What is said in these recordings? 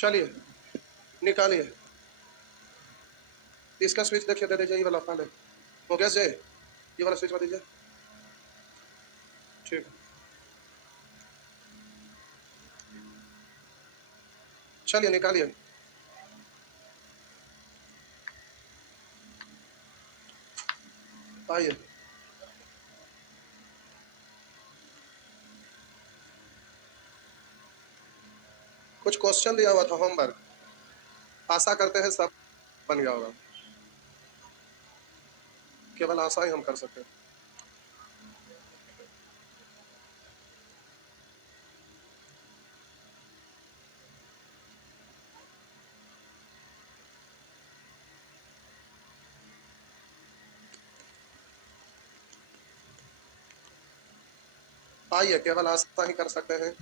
चलिए निकालिए, इसका स्विच देखिए, दे दीजिए, ये वाला ऑन है हो गया से, ये वाला स्विच बता दीजिए। ठीक, चलिए निकालिए। आइए, कुछ क्वेश्चन दिया हुआ था होमवर्क, आशा करते हैं सब बन गया होगा, केवल आशा ही हम कर सकते हैं। आइए, केवल आशा ही कर सकते हैं।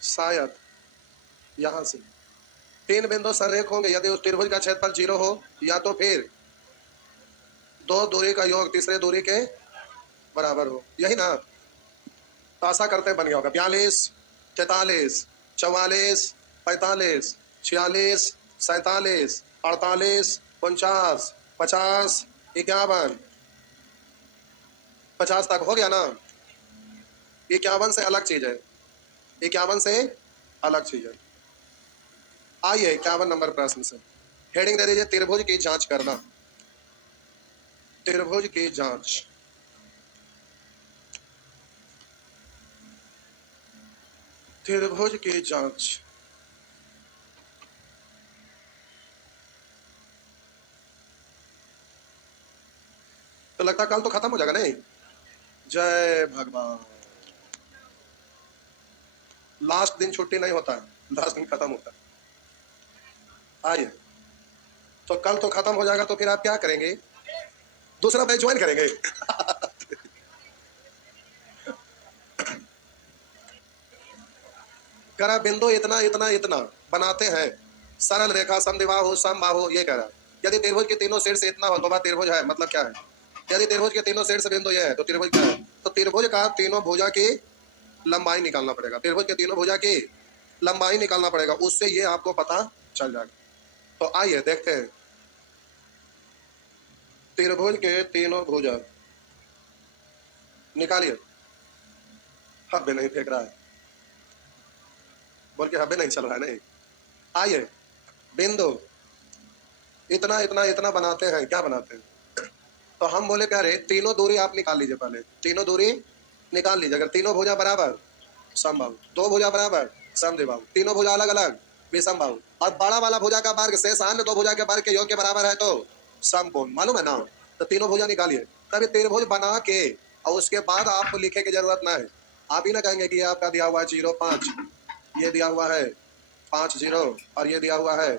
शायद यहाँ से 3 बिंदु संरेख होंगे यदि उस त्रिभुज का क्षेत्रफल 0 हो, या तो फिर 2 दूरी का योग तीसरे दूरी के बराबर हो, यही ना। तो आशा करते बन गया होगा। 42, 43, 44, 45, 46, 47, 48, 49, 50, 51, 50 तक हो गया ना। 51 से अलग चीज है, 51 से अलग चीज है। आइए 51 नंबर प्रश्न से हेडिंग दे दीजिए, त्रिभुज की जांच करना। त्रिभुज की जांच, त्रिभुज की जांच। तो लगता कल तो खत्म हो जाएगा नहीं? जय भगवान। लास्ट दिन छुट्टी नहीं होता है, लास्ट दिन खत्म होता है। आइए, तो कल तो खत्म हो जाएगा, तो फिर आप क्या करेंगे? दूसरा बैच ज्वाइन करेंगे। करा बिंदु इतना इतना इतना बनाते हैं, सरल रेखा समद्विबाहु समबाहु, ये कह रहा है। यदि त्रिभुज के तीनों शीर्ष इतना हो तो वह त्रिभुज है, मतलब क्या है? यदि त्रिभुज के तीनों शीर्ष बिंदु ये है तो त्रिभुज क्या है? तो त्रिभुज का तीनों भुजा की लंबाई निकालना पड़ेगा, त्रिभुज के तीनों भुजा की लंबाई निकालना पड़ेगा, उससे ये आपको पता चल जाएगा। तो आइए देखते हैं, त्रिभुज के तीनों भुजा निकालिए। हब्बे नहीं फेंक रहा है, बोल के हब्बे नहीं चल रहा है नहीं। आइए, बिंदु इतना इतना इतना बनाते हैं, क्या बनाते हैं? तो हम बोले कह रहे तीनों दूरी आप निकाल लीजिए, पहले तीनों दूरी निकाल लीजिए। अगर तीनों भुजा बराबर समबाहु, दो भुजा बराबर समद्विबाहु, तीनों भुजा अलग अलग विषमबाहु, और बड़ा वाला भुजा का वर्ग शेष अन्य दो भुजा के वर्ग के योग के बराबर है तो समकोण, मालूम है ना। तो तीनों भुजा निकालिए, तभी त्रिभुज बना के और उसके बाद आपको लिखे की जरूरत ना है। आप ही ना कहेंगे कि ये आपका दिया हुआ है 0,5, ये दिया हुआ है 5 0 और ये दिया हुआ है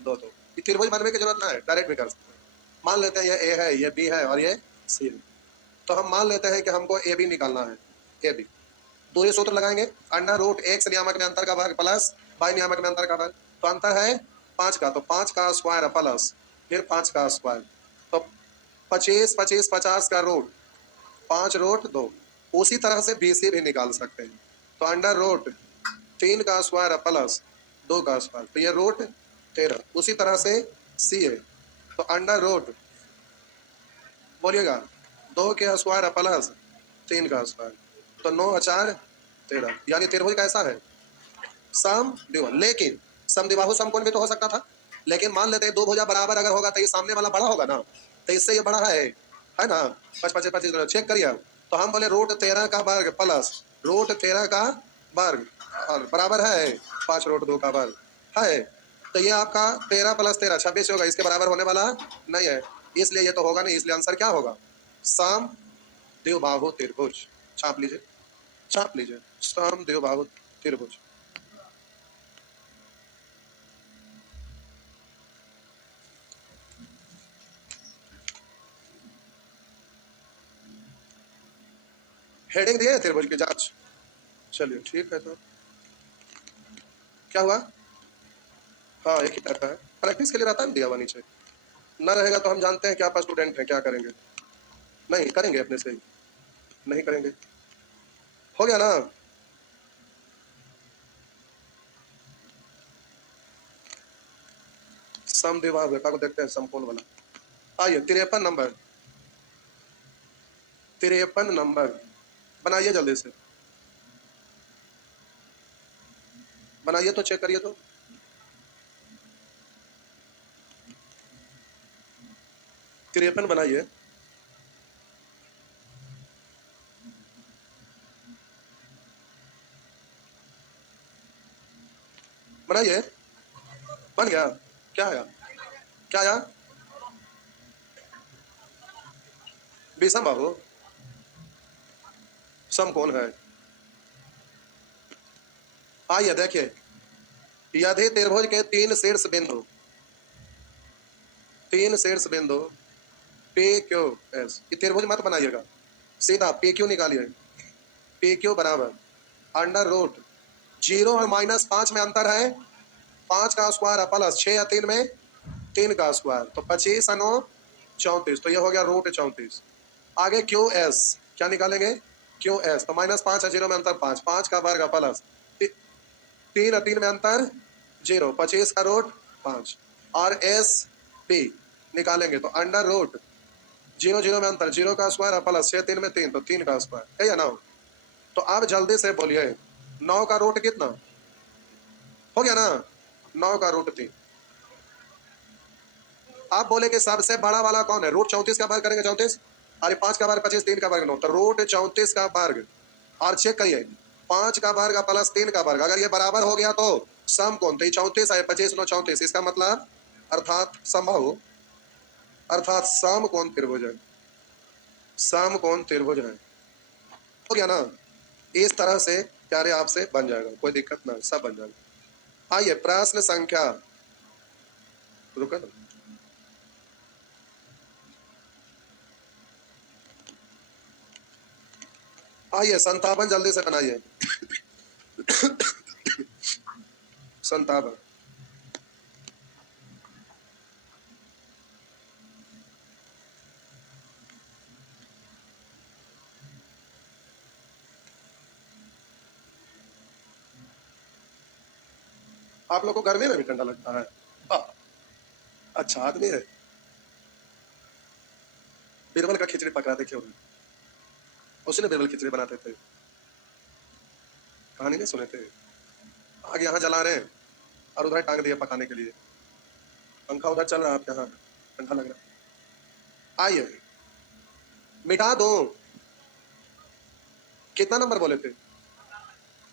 2 2। त्रिभुज बनने की जरूरत ना है, डायरेक्ट भी कर सकते हैं। मान लेते हैं ये ए है, ये बी है और ये सी है, तो हम मान लेते हैं कि हमको ए बी निकालना है। ए बी दूरी सूत्र लगाएंगे, अंडर रूट x नियामक में अंतर का वर्ग प्लस y नियामक में अंतर का वर्ग, तो अंतर है 5 का, तो 5 का स्क्वायर प्लस फिर 5 का स्क्वायर, तो 25 25 50 का रूट 5 रूट 2। उसी तरह से BC भी निकाल सकते हैं, तो अंडर रूट 3 का स्क्वायर प्लस 2 का स्क्वायर, तो ये रूट 13। उसी तरह से C है, तो अंडर रूट बोलिएगा 2 के स्क्वायर प्लस 3 का स्क्वायर, तो 9 4 13। यानी त्रिभुज कैसा है? समद्विबाहु। लेकिन समद्विबाहु समकोण भी तो हो सकता था, लेकिन मान लेते हैं दो भुजा बराबर अगर होगा तो ये सामने वाला बड़ा होगा ना, तो इससे ये बड़ा है ना। 5 25 25 चेक करिए। तो हम बोले रूट 13 का वर्ग प्लस रूट 13 का वर्ग और बराबर है 5 रूट 2 का वर्ग है, तो ये आपका 13 प्लस 13 26 होगा, इसके बराबर होने वाला नहीं है, इसलिए ये तो होगा नहीं। इसलिए आंसर क्या होगा? समद्विबाहु त्रिभुज। छाप लीजिए, छाप लीजिए, समद्विबाहु त्रिभुज। हेडिंग दिए त्रिभुज की जांच। चलिए ठीक है, तो क्या हुआ? हाँ, एक ही टाइप का है, प्रैक्टिस के लिए रहता है दिया हुआ नीचे, ना रहेगा तो हम जानते हैं कि आप स्टूडेंट हैं, क्या करेंगे? नहीं करेंगे, अपने से ही नहीं करेंगे। हो गया ना? समद्विबाहु रेखा को देखते हैं, समकोण वाला। आइए 53 नंबर, 53 नंबर बनाइए जल्दी से, बनाइए तो चेक करिए तो। तिरपन बनाइए। बनाइए, बन गया। क्या आया, क्या आया? विषम बाहु समकोण है। आइए देखिए, यदि त्रिभुज के तीन शीर्ष बिंदु, तीन शीर्ष बिंदु पी क्यू एस, ये त्रिभुज मत बनाइएगा, सीधा पी क्यू निकालिए। पी क्यू बराबर अंडर रूट 0 और -5 में अंतर है, 5 का स्क्वायर प्लस 6 या 3 में 3 का स्क्वायर, तो 25 और 9 34, तो ये हो गया रूट 34। आगे क्यू एस क्या निकालेंगे? क्यू एस तो -5 और 0 में अंतर 5, 5 का वर्ग प्लस 3 और 3 में अंतर 0, 25 का रूट 5। और एस पी निकालेंगे तो अंडर रूट 0 0 में अंतर 0 का स्क्वायर प्लस 6 3 में 3, तो 3 का स्क्वायर है या ना? तो आप जल्दी से बोलिए 9 का रूट कितना हो गया ना? 9 का रूट 3। आप बोले कि सबसे बड़ा वाला कौन है? रूट 34 का वर्ग करेंगे 34, अरे 5 का वर्ग 25, 3 का वर्ग 9, तो रूट 34 का वर्ग। और चेक करिए 5 का वर्ग प्लस 3 का वर्ग, अगर ये बराबर हो गया तो समकोण, तो 34 है, 25 9 34, इसका मतलब अर्थात समबाहु, अर्थात समकोण त्रिभुज है, समकोण त्रिभुज है। हो गया ना? इस तरह से प्यारे आपसे बन जाएगा, कोई दिक्कत ना, सब बन जाएगा। आइए प्रश्न संख्या, रुको ना, आइए 57 जल्दी से बनाइए। 57, आप लोग को गर्मी में भी ठंडा लगता है? अच्छा आदमी है। बीरबल का खिचड़ी पक रहा था क्यों? उसने बीरबल खिचड़ी बनाते थे, कहानी नहीं सुने थे? आग यहाँ जला रहे हैं और उधर टांग दिया पकाने के लिए, पंखा उधर चल रहा है, आप यहाँ ठंडा लग रहा। आइए मिटा दो। कितना नंबर बोले थे?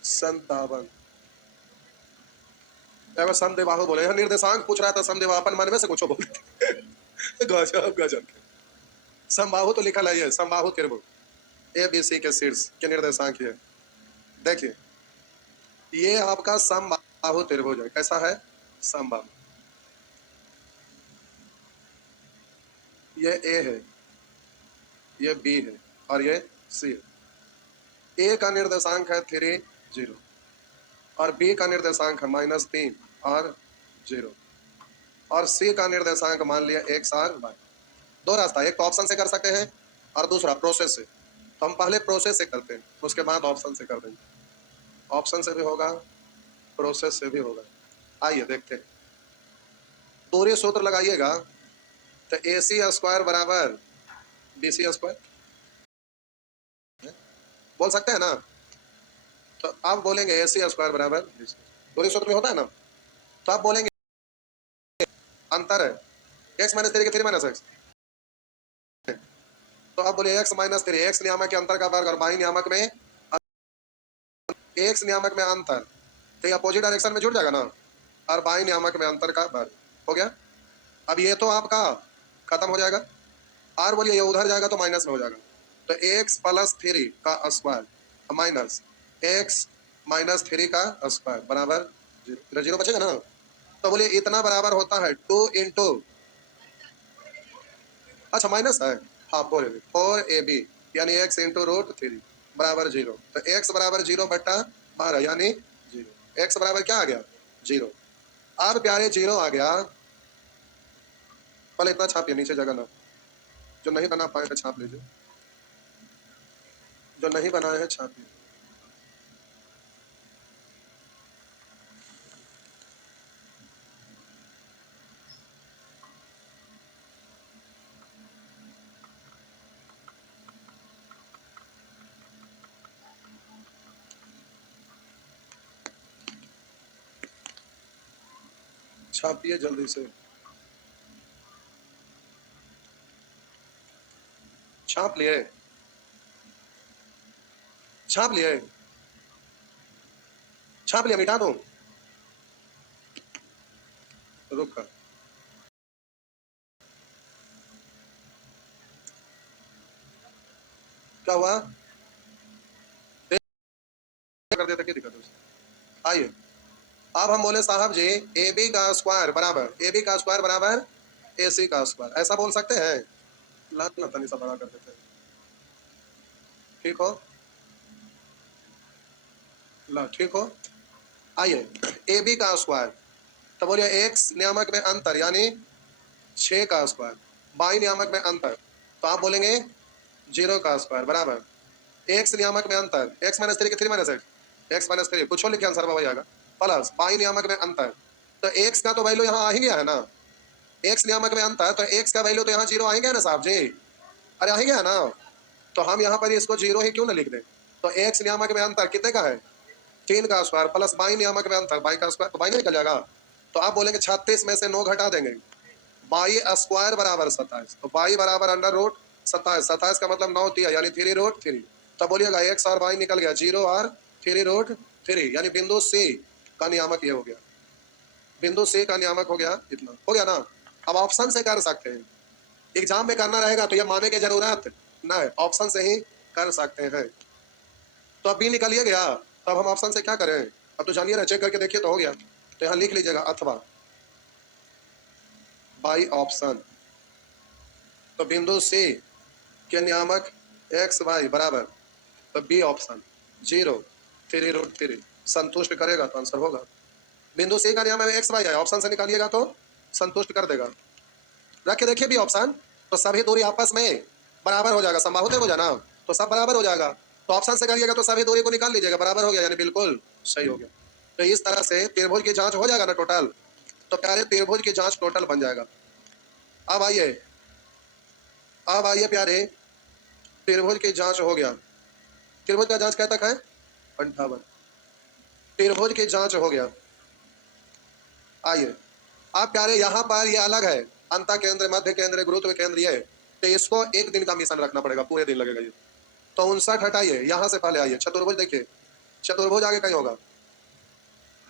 57। एवं समद्विबाहु बोले, यहाँ निर्देशांक पूछ रहा था, समद्विबाहु अपन मन में से कुछ बोलते। गजब गजब। समबाहु तो लिखा है, समबाहु त्रिभुज ए बी सी के शीर्ष के निर्देशांक है। देखिए ये आपका समबाहु त्रिभुज है, कैसा है? समबाहु। ये ए है, ये बी है और ये सी है। ए का निर्देशांक है 3 0 और बी का निर्देशांक है -3 और 0 और सी का निर्देशांक मान लिया x और y। दो रास्ता, एक तो ऑप्शन से कर सकते हैं और दूसरा प्रोसेस से। तो हम पहले प्रोसेस से करते हैं, उसके बाद ऑप्शन से कर देंगे। ऑप्शन से भी होगा, प्रोसेस से भी होगा। आइए देखते हैं। दूरी सूत्र लगाइएगा तो AC स्क्वायर बराबर BC स्क्वायर बोल सकते हैं ना? तो आप बोलेंगे AC स्क्वायर बराबर BC, दूरी सूत्र में होता है ना? तो आप बोलेंगे अंतर है x माइनस 3 के 3 माइनस x, तो आप बोले x माइनस 3, x नियामक के अंतर का वर्ग और y नियामक में x नियामक में अंतर, तो ये अपोजिट डायरेक्शन में जुड़ जाएगा ना, और y नियामक में अंतर का वर्ग हो गया। अब ये तो आपका खत्म हो जाएगा, और बोलिए ये उधर जाएगा तो माइनस में हो जाएगा, तो x प्लस 3 का स्क्वायर माइनस x माइनस 3 का स्क्वायर बराबर 0, 0 बचेगा ना? तो बोलिए इतना बराबर होता है 2 इंटू, अच्छा माइनस है, हाँ 4ab यानी x इंटू रूट 3 बराबर 0, तो x बराबर 0 बट्टा 12 यानी 0, x बराबर क्या आ गया? 0। अब प्यारे 0 आ गया, पहले इतना छापिए, नीचे जगह ना, जो नहीं बना पाए तो छाप लीजिए, जो नहीं बनाए हैं छापिए। छापिए जल्दी से, छाप लिए, छाप लिए, छाप लिया, मिटा दूं? रुक, क्या हुआ? कर देता, क्या दिक्कत है उसमें? आइए, अब हम बोले साहब जी ए बी का स्क्वायर बराबर, ए बी का स्क्वायर बराबर ए सी का स्क्वायर, ऐसा बोल सकते हैं? लात ना तनी सा बड़ा कर देते हैं, ठीक हो? ला, ठीक हो? आइए, ए बी का स्क्वायर, तो बोलिए एक्स नियामक में अंतर यानी 6 का स्क्वायर, बाई नियामक में अंतर, तो आप बोलेंगे 0 का स्क्वायर बराबर एक्स नियामक में अंतर, एक्स माइनस 3 के 3 माइनस 8, एक्स माइनस 3 कुछ लिखे आंसर बाबा आएगा, प्लस बाई नियामक में अंतर, तो एक्स का तो वैल्यू यहाँ आ ही गया है ना, एक्स नियामक में अंतर, तो एक्स का वैल्यू तो यहाँ 0 आ ही गया ना साहब जी, अरे आ ही गया ना, तो हम यहाँ पर इसको 0 ही क्यों ना लिख दें, तो एक्स नियामक में अंतर कितने का है? 3 का स्क्वायर प्लस बाई नियामक में अंतर, बाई का स्क्वायर, तो बाई नहीं निकल जाएगा, तो आप बोलेंगे 36 में से 9 घटा देंगे, बाई स्क्वायर बराबर 27, तो बाई बराबर अंडर रूट 27, 27 का मतलब 9 तिया यानी 3 रूट 3, तब बोलिएगा एक्स और बाई निकल गया 0 और 3 रूट 3, यानी बिंदु सी का नियामक ये हो गया, बिंदु सी का नियामक हो गया, इतना हो गया ना। अब ऑप्शन से कर सकते हैं, एग्जाम में करना रहेगा तो ये माने की जरूरत ना है, ऑप्शन से ही कर सकते हैं, तो अब बी निकलिए गया, तब हम ऑप्शन से क्या करें, अब तो जानिए ना, चेक करके देखिए तो हो गया, तो यहाँ लिख लीजिएगा अथवा बाई ऑप्शन, तो बिंदु सी के नियामक एक्स वाई बराबर, तो बी ऑप्शन 0 3 रूट 3 संतुष्ट करेगा तो आंसर होगा, बिंदु सी का नियम एक्स वाई है, ऑप्शन से निकालिएगा तो संतुष्ट कर देगा, रख के देखिए भी ऑप्शन, तो सभी दूरी आपस में बराबर हो जाएगा, समबाहु हो जाना, तो सब बराबर हो जाएगा, तो ऑप्शन से करिएगा तो सभी दूरी को निकाल लीजिएगा, बराबर हो गया यानी बिल्कुल सही हो गया, तो इस तरह से त्रिभुज की जांच हो जाएगा ना टोटल, तो प्यारे त्रिभुज की जांच टोटल बन जाएगा। अब आइए, अब आइए प्यारे, त्रिभुज की जांच हो गया, त्रिभुज का जांच क्या तक है? 58, त्रिभुज की जांच हो गया। आइए, आप प्यारे यहाँ पर ये अलग है, अंत केंद्र, मध्य केंद्र, गुरुत्व केंद्र, ये तो इसको एक दिन का मिशन रखना पड़ेगा, पूरे दिन लगेगा ये, तो 59 हटाइए, यहाँ से पहले आइए, चतुर्भुज देखिए, चतुर्भुज आगे कहीं होगा,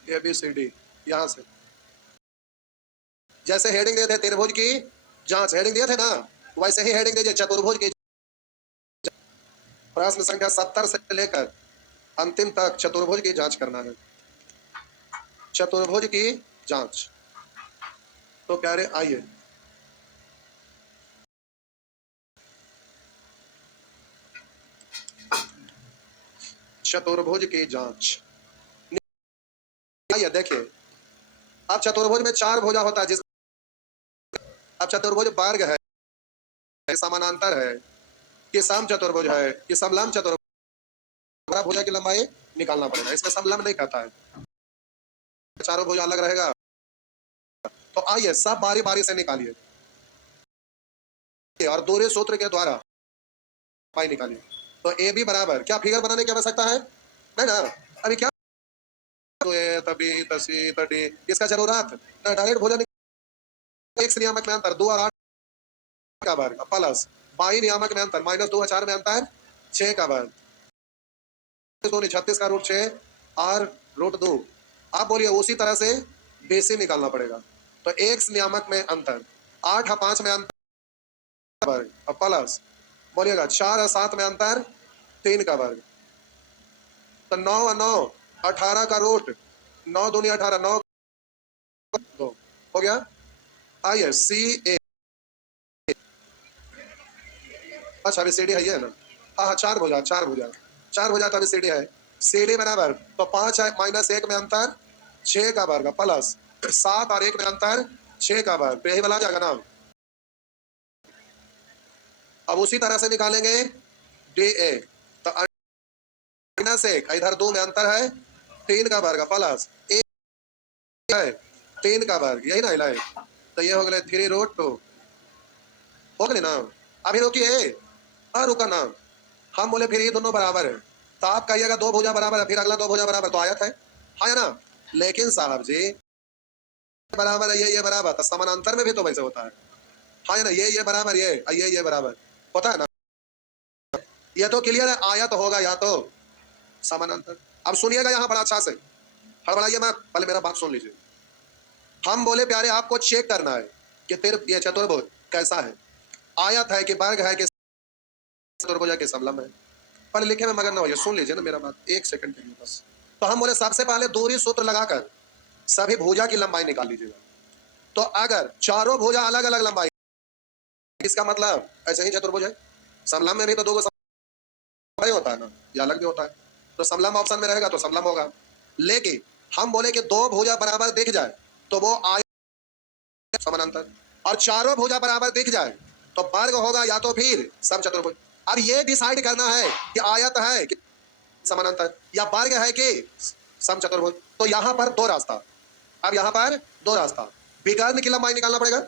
ए बी सी डी, यहाँ से जैसे हेडिंग दिए थे त्रिभुज की जांच, हेडिंग दिए थे ना, वैसे ही हेडिंग दीजिए चतुर्भुज की, प्रश्न संख्या 70 से लेकर अंतिम तक चतुर्भुज की जांच करना है, चतुर्भुज की जांच, तो प्यारे आइए, चतुर्भुज की जांच, आइए देखिए, अब चतुर्भुज में 4 भुजा होता है, जिस अब चतुर्भुज वर्ग है, समानांतर है, कि सम चतुर्भुज है, कि समलंब चतुर्भुज, भुजा की लंबाई निकालना पड़ेगा, इसमें समलंब नहीं कहता है, चारों भुजा अलग रहेगा, तो आइए सब बारी बारी से निकालिए, और दूरी सूत्र के द्वारा पाई निकालिए, तो ए बी बराबर, क्या फिगर बनाने की आवश्यकता है? नहीं ना, अभी क्या तभी तसी तटी इसका जरूरत ना, डायरेक्ट भुजा एक्स नियामक में अंतर 2 और 8 का वर्ग प्लस बाई नियामक में अंतर -2 और 4 में अंतर 6 का वर्ग, 36 का रूट 6 और रूट 2, आप बोलिए उसी तरह से बेसी निकालना पड़ेगा, तो एक्स नियामक में अंतर 8 और 5 में अंतर वर्ग प्लस बोलिएगा 4 और 7 में अंतर 3 का वर्ग, तो 9 और 9 18 का रूट, 9 दूनी 18, 9 2 हो गया। आइए सी ए, अच्छा अभी सी डी है ये ना, हाँ हाँ 4 भुजा, 4 भुजा, 4 भुजा, तो अभी सी डी है, सी डी बराबर, तो 5 है -1 में अंतर 6 का वर्ग प्लस 7 और 1 में अंतर 6 का वर्ग, तो यही वाला जाएगा ना। अब उसी तरह से निकालेंगे डी ए, तो -1, इधर 2 में अंतर है 3 का वर्ग प्लस 1 है 3 का वर्ग, यही ना हिला है, तो ये हो गए 3 रूट 2, हो गए ना। अभी रुकिए, हाँ रुका ना, हम बोले फिर ये दोनों बराबर है, तो आप कहिएगा 2 भुजा बराबर है, फिर अगला 2 भुजा बराबर, तो आयत है, हाँ या ना, लेकिन साहब जी बराबर है, ये बराबर, तो समानांतर में भी तो वैसे होता है। हाँ या ना, ये बराबर, ये बराबर होता है ना। ये तो क्लियर है, आयत होगा या तो समानांतर। अब सुनिएगा यहाँ बड़ा अच्छा से, हड़बड़ाइए मत, पहले मेरा बात सुन लीजिए। हम बोले प्यारे आपको चेक करना है कि तेरे ये चतुर्भुज कैसा है, आयत है कि वर्ग है कि चतुर्भुज है कि समलंब है। पहले लिखे में मगर ना होइए, सुन लीजिए ना मेरा बात, एक सेकंड के लिए बस। तो हम बोले सबसे पहले दूरी सूत्र लगाकर सभी भुजा की लंबाई निकाल लीजिएगा। तो अगर चारों भुजा अलग अलग लंबाई, इसका मतलब ऐसे ही चतुर्भुज है। समलंब में भी तो दो लंबाई होता है ना, या अलग भी होता है, तो समलंब ऑप्शन में रहेगा तो समलंब होगा। लेकिन हम बोले कि दो भुजा बराबर दिख जाए तो वो आयत समानांतर, और चारों भुजा बराबर दिख जाए तो वर्ग होगा या तो फिर समचतुर्भुज। अब ये डिसाइड करना है कि आयत है कि समानांतर या वर्ग है कि समचतुर्भुज। तो यहाँ पर दो रास्ता, अब यहाँ पर दो रास्ता, विकर्ण की लंबाई निकालना पड़ेगा,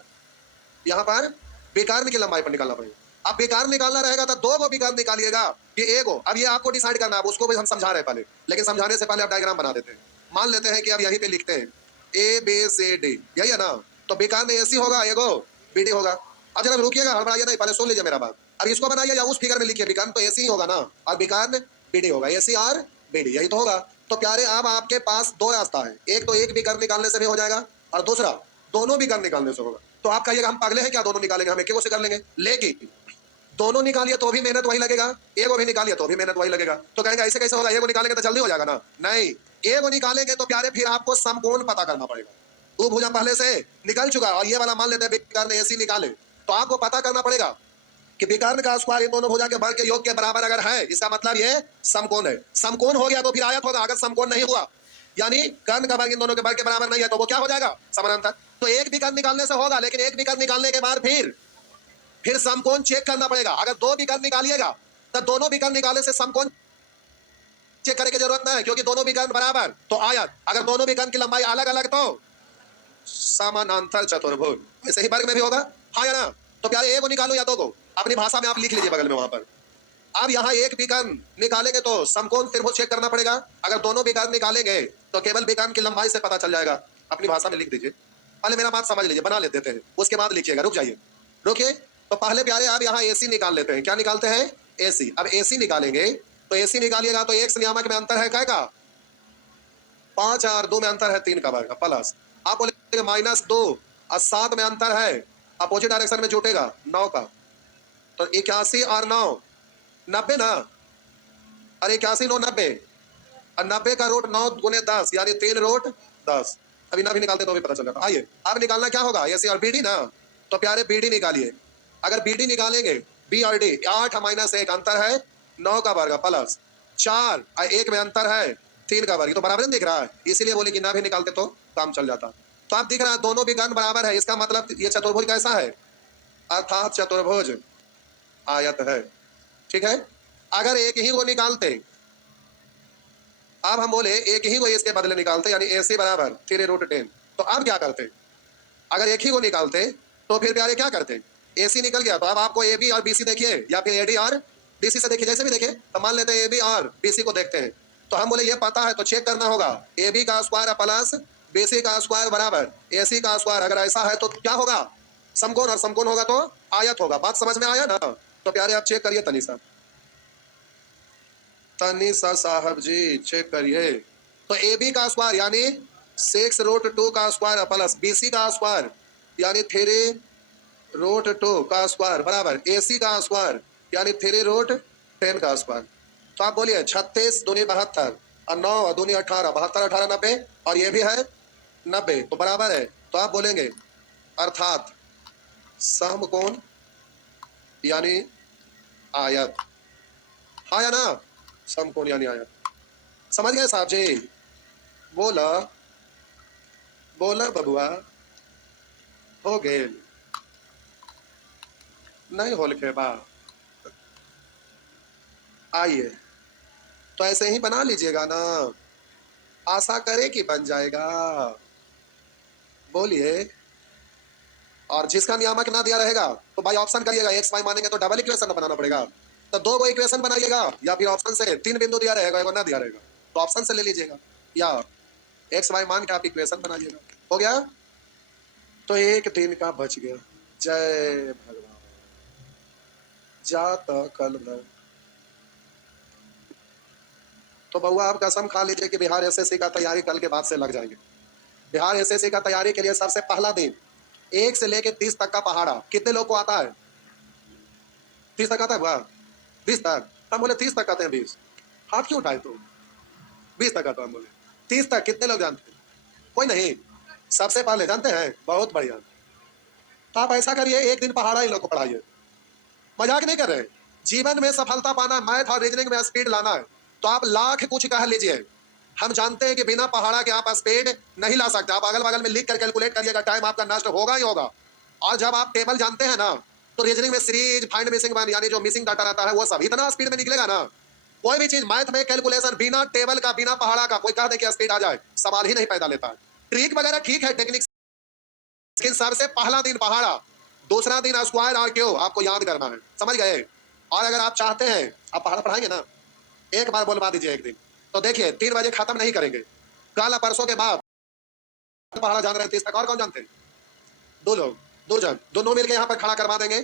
यहाँ पर विकर्ण की लंबाई पर निकालना पड़ेगा। अब विकर्ण निकालना रहेगा तो दो को विकर्ण निकालिएगा कि एक हो। अब ये आपको डिसाइड करना है, उसको भी हम समझा रहे हैं पहले, लेकिन समझाने से पहले आप डायग्राम बना देते हैं। मान लेते हैं कि अब यहीं पे लिखते हैं ए बी सी डी, यही है ना, तो विकर्ण एसी होगा, एगो बीडी होगा। अब जरा रुकिएगा, हड़बड़ाइए नहीं, पहले सुन लीजिए मेरा बात। अब इसको बनाइए या उस फिगर में लिखिए, विकर्ण तो एसी होगा ना, और विकर्ण बीडी होगा, एसी और बीडी, यही तो होगा। तो प्यारे अब आपके पास दो रास्ता है, एक तो एक विकर्ण निकालने से भी हो जाएगा और दूसरा दोनों विकर्ण निकालने से होगा। तो आप कहिएगा हम पागले हैं क्या, दोनों निकालेंगे, हम एक से कर लेंगे। लेकिन दोनों निकालिए तो भी मेहनत वही लगेगा, एक भी निकालिए तो भी मेहनत वही लगेगा। तो कहेगा ऐसे कैसे होगा, एक निकालेंगे तो जल्दी हो जाएगा ना, नहीं, एक निकालेंगे तो प्यारे फिर आपको समकोण पता करना पड़ेगा। दो भुजा पहले से निकल चुका और ये वाला मान लेते हैं विकर्ण एसी निकाले, तो आपको पता करना पड़ेगा कि विकर्ण का स्क्वायर इन दोनों भुजा के वर्ग के योग के बराबर अगर है, इसका मतलब ये समकोण है। समकोण हो गया तो फिर आयत होगा, अगर समकोण नहीं हुआ यानी कर्ण का वर्ग इन दोनों के वर्ग के बराबर नहीं है तो वो क्या हो जाएगा, समानांतर। तो एक विकर्ण निकालने से होगा, लेकिन एक विकर्ण निकालने के बाद फिर समकोण चेक करना पड़ेगा। अगर दो विकर्ण निकालिएगा तो दोनों विकर्ण निकालने से समकोण चेक करने की जरूरत नहीं है, क्योंकि दोनों विकर्ण बराबर तो आयत, अगर दोनों विकर्ण की लंबाई अलग अलग तो समानांतर चतुर्भुज। ऐसे ही वर्ग में भी होगा, हाँ या ना। तो प्यारे एक को निकालो या दो को, अपनी भाषा में आप लिख लीजिए बगल में वहां पर। अब यहाँ एक विकर्ण निकालेंगे तो समकोण त्रिभुज चेक करना पड़ेगा, अगर दोनों विकर्ण निकालेंगे तो केवल विकर्ण की लंबाई से पता चल जाएगा। अपनी भाषा में लिख दीजिए, पहले मेरा बात समझ लीजिए, बना लेते हैं, उसके बाद लिखिएगा। रुक जाइए, रुकिए। तो पहले प्यारे आप यहाँ एसी निकाल लेते हैं। क्या निकालते हैं, एसी। अब एसी निकालेंगे तो एसी निकालिएगा तो एक नियामक में अंतर है, क्या का 5 और 2 में अंतर है 3 का वर्ग प्लस, आप बोले -2 और 7 में अंतर है, अपोजिट डायरेक्शन में जुटेगा 9 का, तो 81 और 9 90 ना, और 81 9 90, और 90 का रूट 9 गुने 10 यानी 3 रूट 10। अभी ना भी निकालते तो भी पता चल जाता। आइए अब निकालना क्या होगा, एसी और बीडी ना, तो प्यारे बीडी निकालिए। अगर बीडी निकालेंगे, बी और डी, 8 -1 अंतर है 9 का वर्ग प्लस 4 और 1 में अंतर है 3 का वर्ग, तो बराबर नहीं दिख रहा है, इसीलिए बोले कि ना भी निकालते तो काम चल जाता। तो आप दिख रहा है दोनों विकर्ण बराबर है, इसका मतलब ये चतुर्भुज कैसा है, अर्थात चतुर्भुज आयत है। ठीक है, अगर एक ही को निकालते, अब हम बोले एक ही को इसके बदले निकालते, यानी AC बराबर 3√10, तो अब क्या करते, अगर एक ही को निकालते तो फिर प्यारे क्या करते, AC निकल गया तो अब आपको AB और BC देखिए, या फिर AD और BC से देखिए, जैसे भी देखे। तो मान लेते हैं AB और BC को देखते हैं, तो हम बोले ये पता है तो चेक करना होगा, AB का स्क्वायर प्लस BC का स्क्वायर बराबर AC का स्क्वायर। अगर ऐसा है तो क्या होगा, समकोण, और समकोण होगा तो आयत होगा। बात समझ में आया ना। तो प्यारे आप चेक करिए, तनीसा साहब जी चेक करिए। तो AB का स्क्वायर यानी 6√2 का स्क्वायर प्लस BC का स्क्वायर यानी 3√2 का स्क्वायर बराबर AC का स्क्वायर यानी 3√10 का स्क्वायर। तो आप बोलिए 36 दूनी 72 और 9 दूनी 18, 72 18 90, और ये भी है 90, तो बराबर है। तो आप बोलेंगे अर्थात समकोण यानी आयत, हाँ या ना, समकोण यानी आयत। समझ गए साहब जी, बोला बोला बबुआ, हो गए नहीं होल के बाद। आइए तो ऐसे ही बना लीजिएगा ना, आशा करे कि बन जाएगा, बोलिए। और जिसका नियामक ना दिया रहेगा तो भाई ऑप्शन करिएगा, एक्स वाई मानेंगे तो डबल इक्वेशन बनाना पड़ेगा, तो 2 को इक्वेशन बनाइएगा, या फिर ऑप्शन से 3 बिंदु दिया रहेगा, एगो ना दिया रहेगा तो ऑप्शन से ले लीजिएगा, या एक्स वाई मान के आप इक्वेशन बनाइएगा। हो गया, तो एक दिन का बच गया। जय भगवान। जात कल भर। तो बउआ आप कसम खा लीजिए कि बिहार एसएससी का तैयारी कल के बाद से लग जाएंगे। बिहार एसएससी का तैयारी के लिए सबसे पहला दिन 1 से लेके 30 तक का पहाड़ा। कितने लोग को आता है? 30 तक आता है बउआ? 20 तक? हम बोले 30 तक आते हैं। 20 हाथ क्यों उठाए? तो 20 तक आता हम बोले 30 तक। कितने लोग जानते हैं? कोई नहीं। सबसे पहले जानते हैं? बहुत बढ़िया। तो आप ऐसा करिए, एक दिन पहाड़ा इन लोग को पढ़ाइए। मजाक नहीं कर रहे। जीवन में सफलता पाना, मैथ और रीजनिंग में स्पीड लाना है तो आप लाख कुछ कह लीजिए, हम जानते हैं कि बिना पहाड़ा के आप स्पीड नहीं ला सकते। आप अगल बगल में लिख कर कैलकुलेट करिएगा, टाइम आपका नष्ट होगा ही होगा। और जब आप टेबल जानते हैं ना, तो रीजनिंग में सीरीज, फाइंड मिसिंग वन, यानी जो मिसिंग डाटा रहता है वो सब इतना स्पीड में निकलेगा ना। कोई भी चीज मैथ में कैलकुलेशन बिना टेबल का, बिना पहाड़ा का कोई कह दे कि स्पीड आ जाए, सवाल ही नहीं पैदा लेता है। ट्रिक वगैरह ठीक है, टेक्निक, लेकिन सबसे पहला दिन पहाड़ा, दूसरा दिन स्क्वायर और क्यों आपको याद करना है। समझ गए? और अगर आप चाहते हैं, आप पहाड़ा पढ़ाएंगे ना, एक बार बोलवा दीजिए एक दिन, तो देखिए 3 बजे खत्म नहीं करेंगे। कल परसों के बाद पहाड़ा जान रहे हैं 30 तक। और कौन जानते हैं? 2 लोग, 2 जन, दोनों मिलकर यहाँ पर खड़ा करवा देंगे।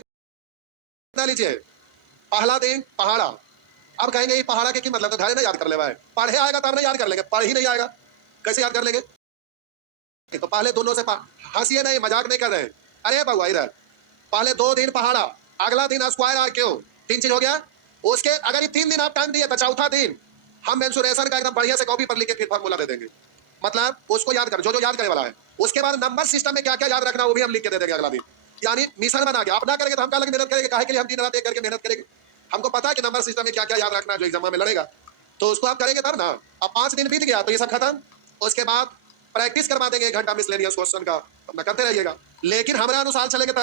ना लीजिए, पहला दिन पहाड़ा। अब कहेंगे ये पहाड़ा के की मतलब, तो घर नहीं याद कर ले भाई, पढ़े आएगा तब नहीं याद कर लेंगे, पढ़ ही नहीं आएगा कैसे याद कर लेंगे? तो पहले दोनों से हंसिए नहीं, मजाक नहीं कर रहे। अरे बउआ इधर, पहले 2 दिन पहाड़ा, अगला दिन स्क्वायर और क्यों, 3 चीज हो गया। उसके अगर ये 3 दिन आप टाइम दिए तो चौथा दिन हम मेंसुरेशन का एकदम बढ़िया से कॉपी पर लिख के फिर फॉर्मूला दे देंगे। मतलब उसको याद कर, जो जो याद करने वाला है। उसके बाद नंबर सिस्टम में क्या क्या याद रखना वो भी हम लिख के दे देंगे अगला दिन। यानी मिशन बना के आप ना करेंगे तो हम क्या लगे मेहनत करेंगे, काहे के लिए हम दिन रात एक करके मेहनत करेंगे। हमको पता है कि नंबर सिस्टम में क्या क्या याद रखना है जो एग्जाम में लड़ेगा, तो उसको आप करेंगे तब ना। अब 5 दिन बीत गया तो ये सब खत्म। उसके बाद प्रैक्टिस करवा देंगे 1 घंटा मिसलेनियस क्वेश्चन का, अपना करते रहिएगा। लेकिन हमारे अनुसार चलेंगे तो,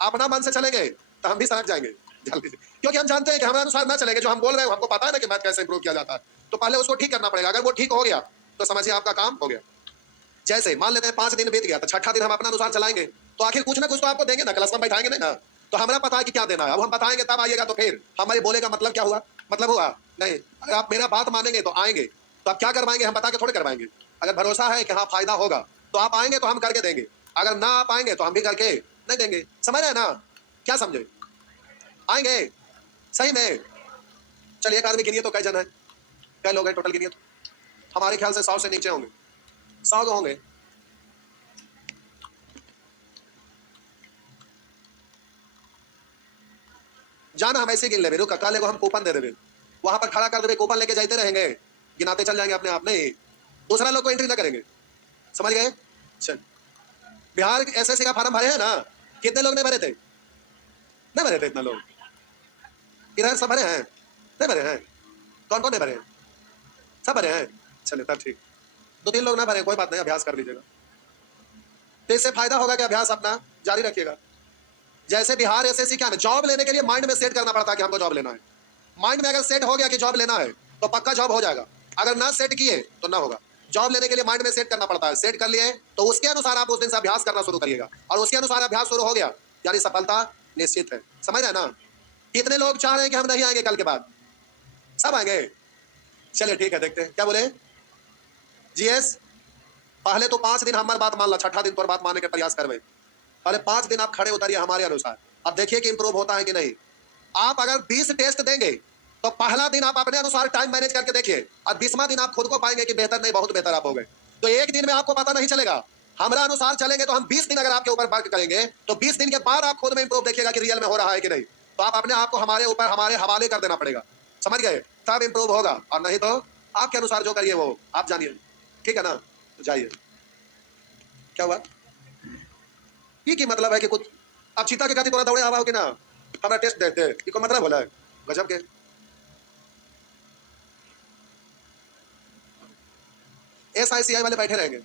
अपना मन से चलेंगे तो हम भी समझ जाएंगे जल्दी से, क्योंकि हम जानते हैं कि हमारे अनुसार ना चलेंगे। जो हम बोल रहे हैं हमको पता है ना कि मैथ कैसे इंप्रूव किया जाता है, तो पहले उसको ठीक करना पड़ेगा। अगर वो ठीक हो गया तो समझिए आपका काम हो गया। जैसे मान लेते हैं 5 दिन बीत गया तो छठा दिन हम अपना अनुसार चलाएंगे, तो आखिर कुछ ना कुछ तो आपको देंगे ना, क्लास में बैठाएंगे नहीं ना, तो हमारा पता है कि क्या देना है। अब हम बताएंगे तब आइएगा, तो फिर हमारे बोले का मतलब क्या हुआ? मतलब हुआ नहीं। अगर आप मेरा बात मानेंगे तो आएंगे, तो आप क्या करवाएंगे, हम बता के थोड़े करवाएंगे। अगर भरोसा है कि हाँ फायदा होगा तो आप आएंगे तो हम करके देंगे, अगर ना आप आएंगे तो हम भी करके नहीं देंगे। समझ रहे हैं ना? क्या समझे? आएंगे सही में। चलिए एक आदमी गिनिए तो कई जन है, कई लोग हैं टोटल गिनिए तो? हमारे ख्याल से 100 से नीचे होंगे, 100 तो होंगे। जाना हम ऐसे गिन ले, रुका कल को हम कूपन दे देवे, वहां पर खड़ा कर देवे, कूपन लेके जाते रहेंगे, गिनाते चल जाएंगे अपने आप, नहीं दूसरा लोग को एंट्री ना करेंगे। समझ गए? चल, बिहार एसएससी का फॉर्म भरे हैं ना? कितने लोग ने भरे थे? नहीं भरे थे इतना लोग? इधर सब भरे हैं? नहीं भरे हैं? कौन कौन नहीं भरे हैं? सब भरे हैं? चलिए तब ठीक। 2-3 लोग ना भरे, कोई बात नहीं, अभ्यास कर लीजिएगा। तो इससे फायदा होगा कि अभ्यास अपना जारी रखिएगा। जैसे बिहार एसएससी क्या है, जॉब लेने के लिए माइंड में सेट करना पड़ता है कि हमको जॉब लेना है। माइंड में अगर सेट हो गया कि जॉब लेना है तो पक्का जॉब हो जाएगा, अगर ना सेट किए तो ना होगा। जॉब लेने के लिए माइंड में सेट करना पड़ता है, सेट कर लिए तो उसके अनुसार आप उस दिन से अभ्यास करना शुरू करिएगा, और उसके अनुसार अभ्यास शुरू हो गया यानी सफलता निश्चित है। समझ रहे हैं ना? कितने लोग चाह रहे हैं कि हम नहीं आएंगे कल के बाद? सब आएंगे? चलिए ठीक है, देखते हैं क्या बोले। जीएस पहले तो 5 दिन हमारी बात मान ला, छठा दिन पर बात मानने के प्रयास करवे। पहले 5 दिन आप खड़े उतरिए हमारे अनुसार, अब देखिए कि इंप्रूव होता है कि नहीं। आप अगर 20 टेस्ट देंगे तो पहला दिन आप अपने अनुसार टाइम मैनेज करके देखिए, और 20वां दिन आप खुद को पाएंगे कि बेहतर नहीं, बहुत बेहतर आप हो गए। तो एक दिन में आपको पता नहीं चलेगा। हमारा अनुसार चलेंगे तो हम 20 दिन अगर आपके ऊपर वर्क करेंगे तो 20 दिन के बाद आप खुद में इंप्रूव देखिएगा कि रियल में हो रहा है कि नहीं। तो आप अपने आप को हमारे ऊपर, हमारे हवाले कर देना पड़ेगा। समझ गए? तब इंप्रूव होगा, और नहीं तो आपके अनुसार जो करिए वो आप जानिए। ठीक है ना? तो जाइए। क्या हुआ? ये की मतलब है कि कुछ अब चीता के खातिर तोरा दौड़े आवा हो कि ना, हमारा टेस्ट देते इको मतलब होला है गजब के। एसआईसीआई वाले बैठे रहेंगे,